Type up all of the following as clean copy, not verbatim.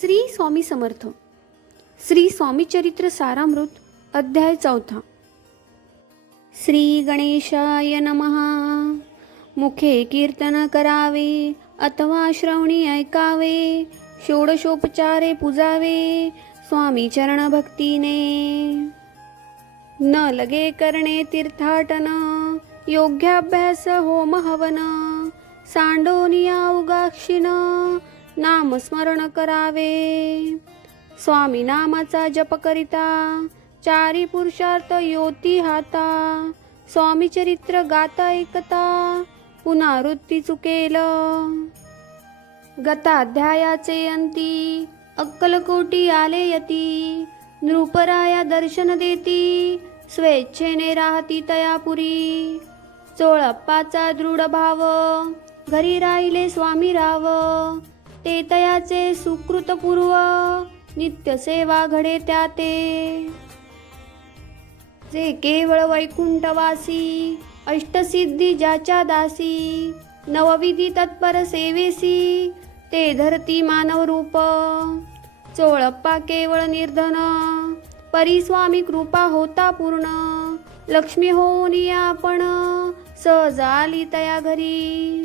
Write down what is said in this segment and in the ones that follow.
श्री स्वामी समर्थ. श्री स्वामी चरित्र सारामृत अध्याय 4. श्री गणेशाय नमः. मुखे कीर्तन करावे अथवा श्रवणी ऐकावे, षोडशोपचारे पूजावे स्वामी चरण भक्तीने. न लगे करणे तीर्थाटन, योग्याभ्यास होम हवन. सांडोनिया उगाक्षिण, नाम स्मरण करावे. स्वामी नामाचा जप करिता, चारी पुरुषार्थ योती हाता. स्वामी चरित्र गाता ऐकता, पुनरावृत्ती चुकेल. गताध्यायाचे अंती, अक्कलकोटी आले यती. नृपराया दर्शन देती, स्वेच्छेने राहती तयापुरी. चोळप्पाचा दृढ भाव, घरी राहिले स्वामी राव. ते तयाचे सुकृत पूर्व, नित्य सेवा घडे त्याते. जे केवळ वैकुंठवासी, अष्टसिद्धी ज्याच्या दासी. नवविधी तत्पर सेवेसी, ते धरती मानव रूप. चोळप्पा केवळ निर्धन, परिस्वामी कृपा होता पूर्ण. लक्ष्मी होऊन आपण, सहज आली तया घरी.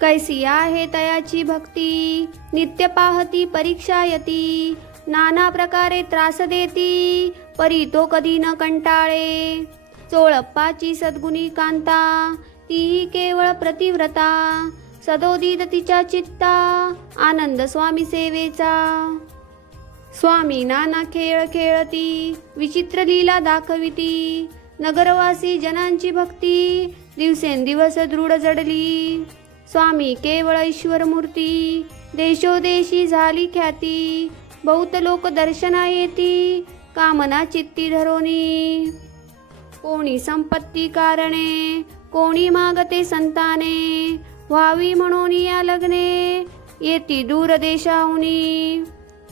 कैसी आहे तयाची भक्ती, नित्य पाहती परीक्षा यती. नाना प्रकारे त्रास देती, परी तो कधी न कंटाळे. चोळप्पाची सद्गुणी कांता, ती केवळ प्रतिव्रता. सदोदित तिच्या चित्ता, आनंद स्वामी सेवेचा. स्वामी नाना खेळ खेळती, विचित्र लीला दाखविती. नगरवासी जनांची भक्ती, दिवसेंदिवस दृढ जडली. स्वामी केवळ ईश्वर मूर्ती, देशोदेशी झाली ख्याती. बहुत लोक दर्शना येती, कामना चित्ती धरोनी. कोणी संपत्ती कारणे, कोणी मागते संताने. व्हावी म्हणून या लग्ने, येती दूर देशाहुनी.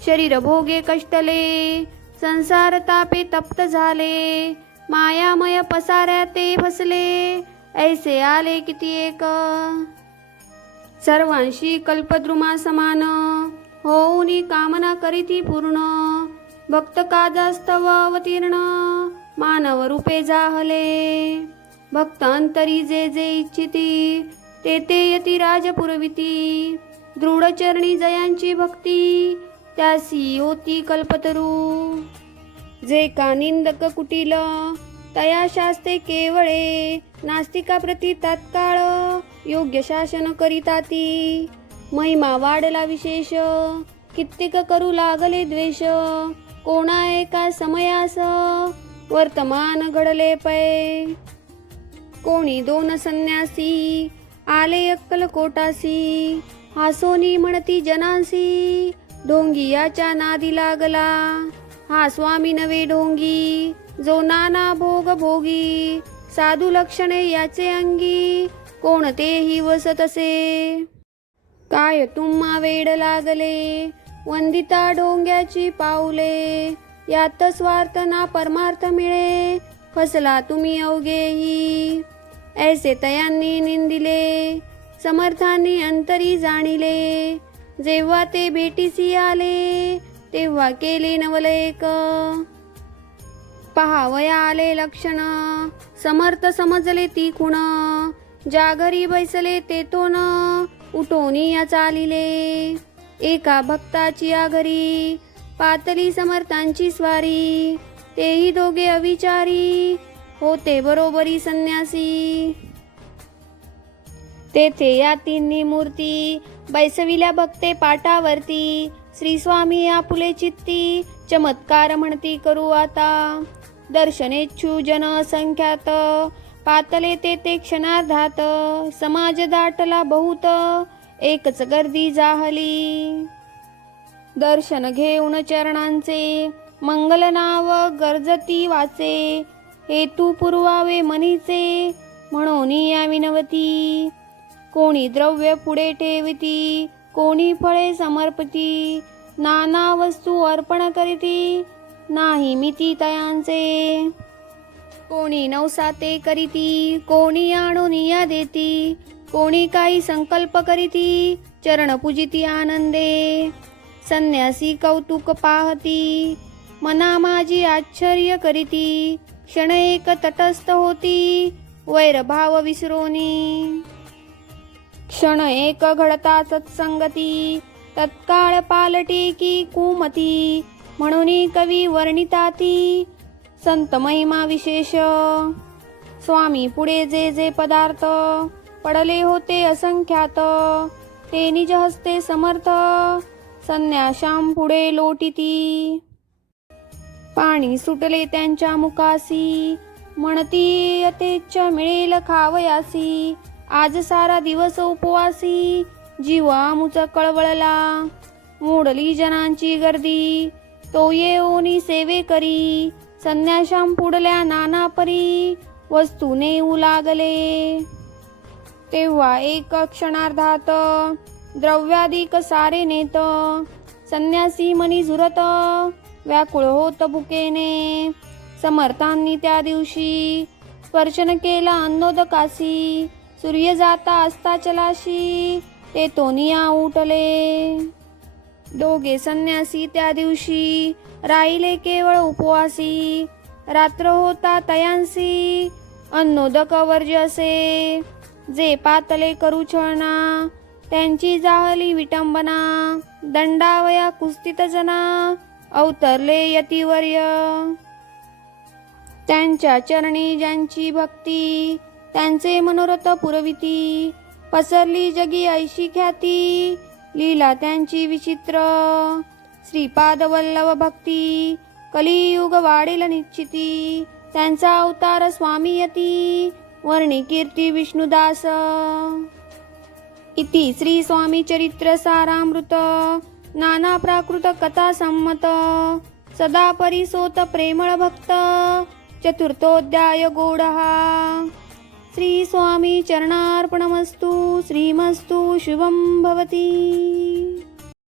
शरीर भोगे कष्टले, संसार तापे तप्त झाले. मायामय पसाऱ्या ते फसले, ऐसे आले किती एक. सर्वांशी कल्पद्रुमा समान, होऊनी कामना करीती पूर्ण. भक्त काजास्तव अवतीर्ण, मानव रूपे जाहले. भक्त अंतरी जे जे इच्छिती, ते ते यती राजपुरविती. दृढचरणी जयांची भक्ती, त्यासी होती कल्पतरू. जे का निंदक कुटील, तया शास्ते केवळे. नास्तिका प्रती तात्काळ, योग्य शासन करिताती. महिमा वाढला विशेष, कित्येक करू लागले द्वेष. कोणा एका समयास, वर्तमान घडले पै. कोणी दोन संन्यासी, आले अक्कलकोटासी. हासोनी म्हणती जनांसी, ढोंगी याच्या नादी लागला. हा स्वामी नवे ढोंगी, जो नाना भोग भोगी. साधू लक्षणे याचे अंगी, कोणतेही वसतसे. काय तुम्हा वेड लागले, वंदिता ढोंग्याची पाऊले. यात स्वार्थ ना परमार्थ मिळे, फसला तुम्ही अवघेही. ऐसे तयांनी निंदिले, समर्थांनी अंतरी जाणिले. जेव्हा ते भेटीसी आले, तेव्हा केले नवलेक. पहावया आले लक्षण, समर्थ समजले ती खुण. ज्या घरी बैसले ते तो न, उठोनी या चालिले. एका भक्ताची या घरी, पातली समर्थांची स्वारी. तेही दोघे अविचारी, होते बरोबरी संन्यासी. तेथे या तिन्ही मूर्ती, बैसविल्या भक्ते पाटावरती. श्री स्वामी आपुले चित्ती, चमत्कार म्हणती करू आता. दर्शनेच्छू जन असंख्यात, पातले ते क्षणार्धात. समाज दाटला बहुत, एकच गर्दी जाहली. दर्शन घेऊन चरणांचे, मंगल नाव गर्जती वाचे. हेतू पुरवावे मनीचे, म्हणून या विनवती. कोणी द्रव्य पुढे ठेविती, कोणी फळे समर्पती. नाना वस्तू अर्पण करीती, नाही मिती तयांचे. कोणी नवसाते करीती, कोणी आणून या देती. कोणी काही संकल्प करीती, चरण पूजिती आनंदे. संन्यासी कौतुक पाहती, मना माझी आश्चर्य करीती. क्षण एक तटस्थ होती, वैरभाव विसरोनी. क्षण एक घडता सत्संगती, तत्काळ पालटी की कुमती. म्हणून कवी वर्णिताती, संत महिमा विशेष. स्वामी पुढे जे जे पदार्थ, पडले होते असंख्यात. ते निज हस्ते समर्थ, संन्याशां पुढे लोटिती. पाणी सुटले त्यांच्या मुखासी, म्हणती यथेच्छ मिळेल खावयासी. आज सारा दिवस उपवासी, जीव आमुच कळवळला. मोडली जनांची गर्दी, तो येऊनी सेवे करी. संन्याशां पुढल्या नाना परी, वस्तू नेऊ लागले. तेव्हा एक क्षणार्धात, द्रव्याधिक सारे नेत. संन्यासी मनी झुरत, व्याकुळ होत भुकेने. समर्थांनी त्या दिवशी, स्पर्शन केला अन्नोदकासी. सूर्य जाता असता चलाशी, ते तोनिया उठले. दोघे संन्यासी त्या दिवशी, राहिले केवळ उपवासी. रात्र होता तयांसी, अन्नोदक वर्ज्य असे. जे पातले करू छळना, त्यांची जाहली विटंबना. दंडावया कुस्तित जना, अवतरले यतिवर्य. त्यांच्या चरणी ज्यांची भक्ती, त्यांचे मनोरथ पुरविती. पसरली जगी ऐशी ख्याती, लीला त्यांची विचित्र. श्रीपाद वल्लभ भक्ती, कलियुग वाढेल निश्चिती. त्यांचा अवतार स्वामी यती, वर्णी कीर्ती विष्णुदास. इति श्री स्वामी चरित्र सारामृत, नाना प्राकृत कथा संमत. सदा परिसोत प्रेमळ भक्त, चतुर्थोध्याय गूढहा. श्री स्वामी चरणार्पणमस्तु. श्रीमस्तु शुभं भवती.